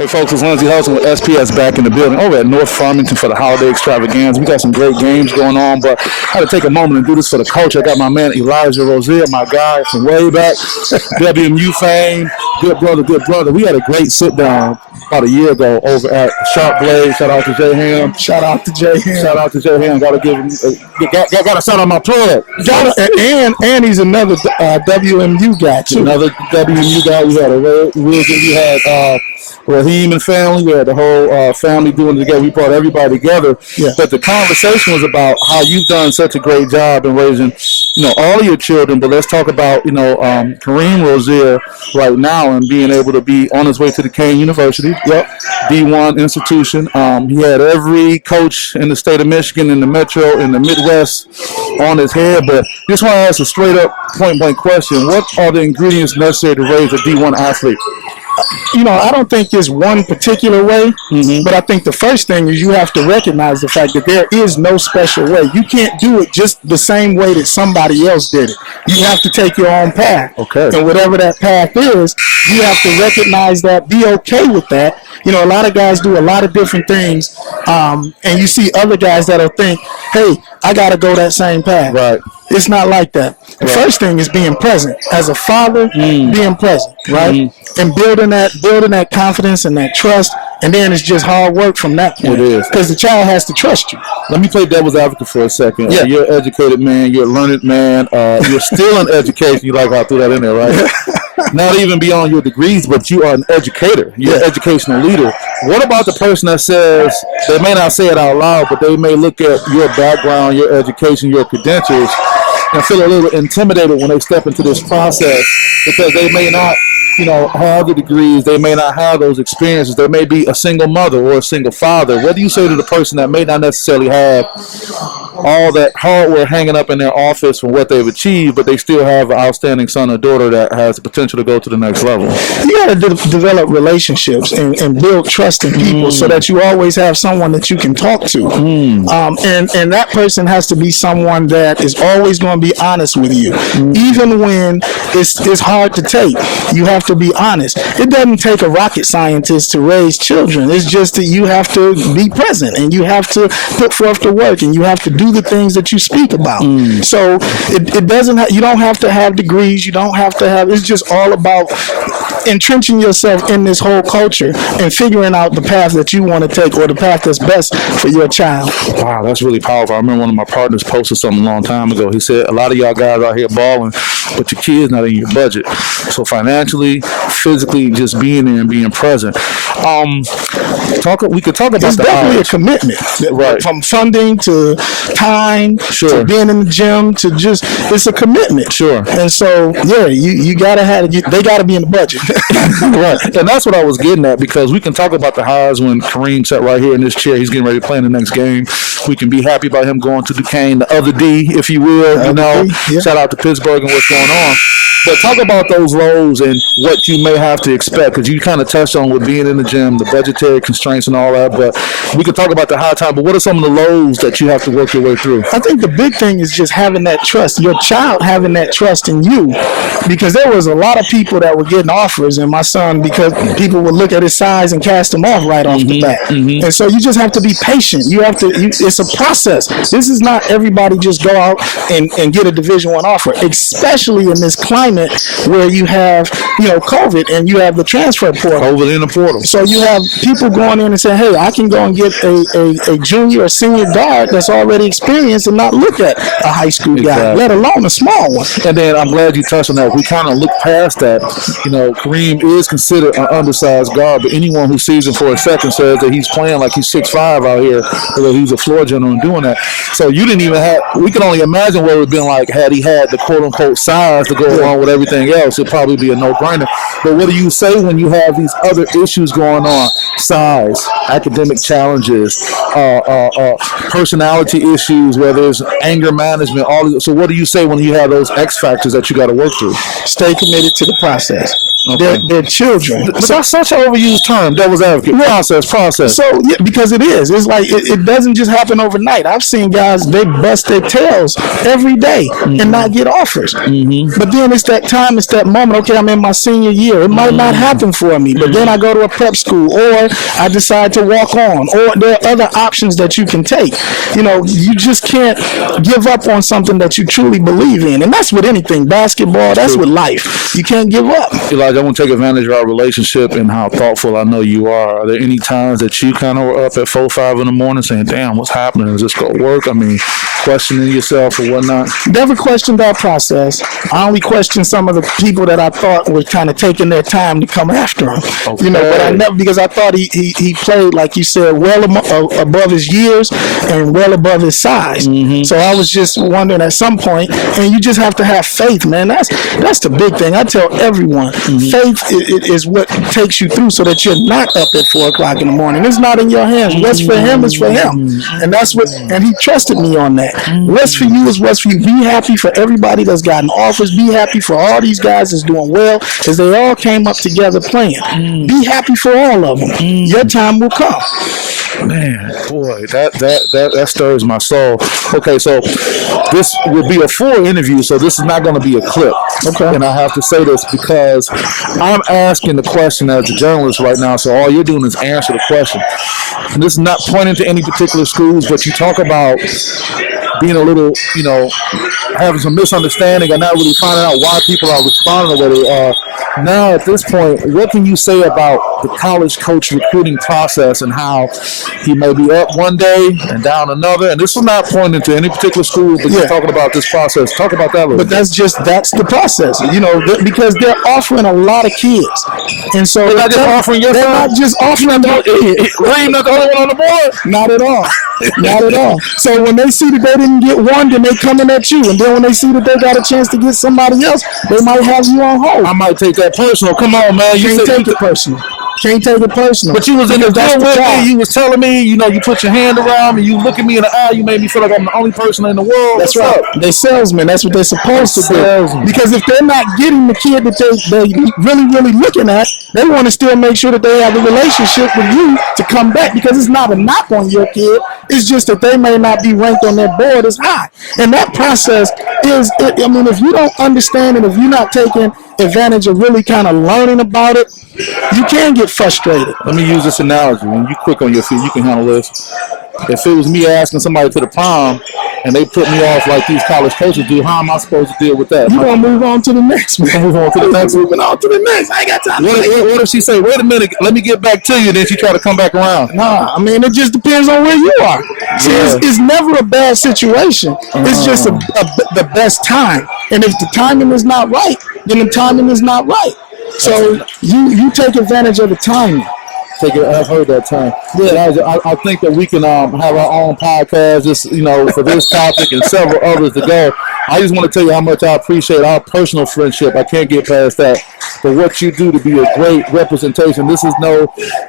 Hey folks, it's Lindsay Hudson with SPS back in the building over at North Farmington for the holiday extravaganza. We got some great games going on, but I had to take a moment and do this for the coach. I got my man Elijah Rozier, my guy from way back, WMU fame, good brother. We had a great sit down about a year ago over at Sharp Blade. Shout out to J Ham. Shout out to J Ham. Got to give him. Got to shout out my plug. And he's another WMU guy too. Another WMU guy. We had Raheem and family. We had the whole family doing it together. We brought everybody together. Yeah. But the conversation was about how you've done such a great job in raising, all of your children. But let's talk about, Kareem Rozier right now and being able to be on his way to the Kane University. Yep. D1 institution. He had every coach in the state of Michigan, in the Metro, in the Midwest on his head. But just want to ask a straight up point blank question. What are the ingredients necessary to raise a D1 athlete? I don't think it's one particular way, but I think the first thing is you have to recognize the fact that there is no special way. You can't do it just the same way that somebody else did it. You have to take your own path. Okay. And whatever that path is, you have to recognize that, be okay with that. A lot of guys do a lot of different things, and you see other guys that'll think, hey, I got to go that same path. Right. It's not like that. The first thing is being present. As a father, being present, right? And building that confidence and that trust, and then it's just hard work from that point. It is. Because the child has to trust you. Let me play devil's advocate for a second. Yeah. You're an educated man. You're a learned man. You're still in education. You like how I threw that in there, right? Not even beyond your degrees, but you are an educator. You're an educational leader. What about the person that says, they may not say it out loud, but they may look at your background, your education, your credentials, and feel a little intimidated when they step into this process because they may not, have the degrees, they may not have those experiences, they may be a single mother or a single father. What do you say to the person that may not necessarily have all that hardware hanging up in their office from what they've achieved, but they still have an outstanding son or daughter that has the potential to go to the next level? You got to develop relationships and build trust in people so that you always have someone that you can talk to. And that person has to be someone that is always going to be honest with you. Even when it's hard to take, you have to be honest. It doesn't take a rocket scientist to raise children. It's just that you have to be present and you have to put forth the work and you have to do the things that you speak about. So it doesn't. You don't have to have degrees. You don't have to have. It's just all about entrenching yourself in this whole culture and figuring out the path that you want to take or the path that's best for your child. Wow, that's really powerful. I remember one of my partners posted something a long time ago. He said, a lot of y'all guys out here balling, but your kid's not in your budget. So financially, physically, just being there and being present. We could talk about it's definitely a commitment, right? From funding to time, to being in the gym, to just it's a commitment. Sure. And so you gotta have they gotta be in the budget. Right. And that's what I was getting at, because we can talk about the highs when Kareem sat right here in this chair. He's getting ready to play in the next game. We can be happy about him going to Duquesne, the other D, if you will. Shout out to Pittsburgh and what's going on. But talk about those lows and what you may have to expect, because you kind of touched on with being in the gym, the budgetary constraints and all that. But we could talk about the high time. But what are some of the lows that you have to work your way through? I think the big thing is just having that trust, your child having that trust in you, because there was a lot of people that were getting offers, and my son, because people would look at his size and cast him off right off the bat. And so you just have to be patient. You have to. It's a process. This is not everybody just go out and get a Division I offer, especially in this climate where you have COVID and you have the transfer portal. Over in the portal. So you have people going in and saying, hey, I can go and get a junior or senior guard that's already experienced and not look at a high school guy, let alone a small one. And then I'm glad you touched on that. We kind of look past that. Kareem is considered an undersized guard, but anyone who sees him for a second says that he's playing like he's 6'5" out here, or that he's a floor general and doing that. So you didn't even have, we can only imagine what it would have been like had he had the quote unquote size to go along with everything else. It'd probably be a no-brainer. But what do you say when you have these other issues going on? Size, academic challenges, personality issues, whether it's anger management, all of it. So what do you say when you have those X factors that you got to work through? Stay committed to the process. their children. But that's such an overused term, devil's advocate. Process. So, yeah, because it is. It's like, it doesn't just happen overnight. I've seen guys, they bust their tails every day and not get offers. But then it's that time, it's that moment, okay, I'm in my senior year. It might not happen for me, but then I go to a prep school, or I decide to walk on, or there are other options that you can take. You know, you just can't give up on something that you truly believe in. And that's with anything. Basketball, that's with life. You can't give up. Elijah, I want to take advantage of our relationship and how thoughtful I know you are. Are there any times that you kind of were up at 4, 5 in the morning saying, damn, what's happening? Is this going to work? I mean, questioning yourself or whatnot? Never questioned our process. I only questioned some of the people that I thought were kind of taking their time to come after him. Okay. You know, but I never, because I thought he played, like you said, well above his years and well above his size. So I was just wondering at some point, and you just have to have faith, man. That's the big thing. I tell everyone, faith is what takes you through, so that you're not up at 4 o'clock in the morning. It's not in your hands. What's for him is for him, and that's what. And he trusted me on that. What's for you is what's for you. Be happy for everybody that's gotten offers. Be happy for all these guys that's doing well, because they all came up together playing. Be happy for all of them. Your time will come. Man, boy, that stirs my soul. Okay, so this will be a full interview, so this is not going to be a clip. Okay. And I have to say this because I'm asking the question as a journalist right now, so all you're doing is answer the question. And this is not pointing to any particular schools, but you talk about being a little, you know, having some misunderstanding and not really finding out why people are responding the way they are. Now, at this point, what can you say about the college coach recruiting process and how he may be up one day and down another? And this is not pointing to any particular school, but you're talking about this process. Talk about that a little bit. But that's the process, you know, because they're offering a lot of kids. And so they're not just offering your son? They're not just offering them. Reem not the only one on the board? Not at all. Not at all. So when they see that they didn't get one, then they coming at you. And then when they see that they got a chance to get somebody else, they might have you on hold. I might take that personal. Come on, man. You can't take it personal. Can't take it personal. But you was in the deal with me. You was telling me, you know, you put your hand around me, you look at me in the eye, you made me feel like I'm the only person in the world. That's right. They salesmen. That's what they're supposed to do. Because if they're not getting the kid that they really, really looking at, they want to still make sure that they have a relationship with you to come back. Because it's not a knock on your kid. It's just that they may not be ranked on their board as high. And that process is, I mean, if you don't understand it, if you're not taking advantage of really kind of learning about it, you can get frustrated. Let me use this analogy. When you quick on your feet, you can handle this. If it was me asking somebody to the prom and they put me off like these college coaches do, how am I supposed to deal with that? You're going to move on to the next. Move on to the next. Moving on to the next. I ain't got time. What if she say, wait a minute, let me get back to you, then she try to come back around? Nah, I mean, it just depends on where you are. See, it's never a bad situation. It's just the best time. And if the timing is not right, then the timing is not right. So you take advantage of the timing. I've heard that term. Yeah, I think that we can have our own podcast, just for this topic and several others to go. I just want to tell you how much I appreciate our personal friendship. I can't get past that. But what you do to be a great representation, this is no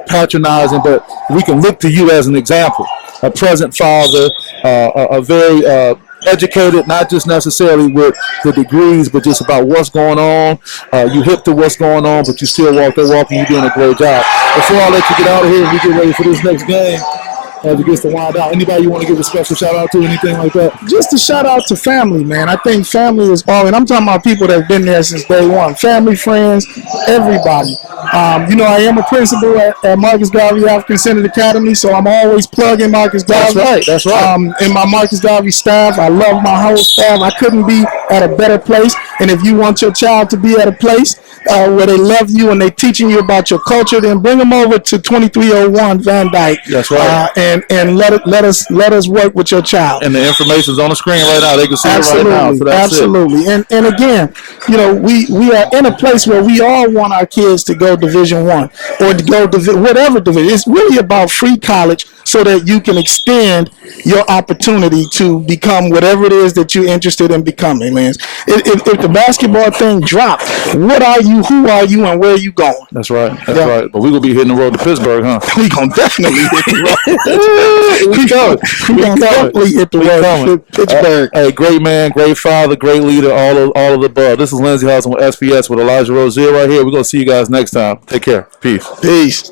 patronizing, but we can look to you as an example. A present father, a very educated, not just necessarily with the degrees, but just about what's going on. You hip to what's going on, but you still walk the walk, and you're doing a great job. Before I let you get out of here and we get ready for this next game, as it gets to wind out, anybody you want to give a special shout out to, anything like that? Just a shout out to family, man. I think family is all, and I'm talking about people that have been there since day one. Family, friends, everybody. I am a principal at Marcus Garvey African Centered Academy, so I'm always plugging Marcus Garvey. That's right. And my Marcus Garvey staff, I love my whole staff. I couldn't be at a better place. And if you want your child to be at a place where they love you and they're teaching you about your culture, then bring them over to 2301 Van Dyke. That's right. And let us work with your child. And the information's on the screen right now. They can see it right now. So that's absolutely. And again, we are in a place where we all want our kids to go Division I or to go whatever division. It's really about free college so that you can extend your opportunity to become whatever it is that you're interested in becoming, Lance. If the basketball thing dropped, what are you, who are you, and where are you going? That's right. That's right. But we're going to be hitting the road to Pittsburgh, huh? We going to definitely hit the road. We coming. We going to definitely hit the road to Pittsburgh. Hey, great man, great father, great leader, all of the above. This is Lindsey Hudson with SPS with Elijah Rozier right here. We're going to see you guys next time. Take care. Peace. Peace.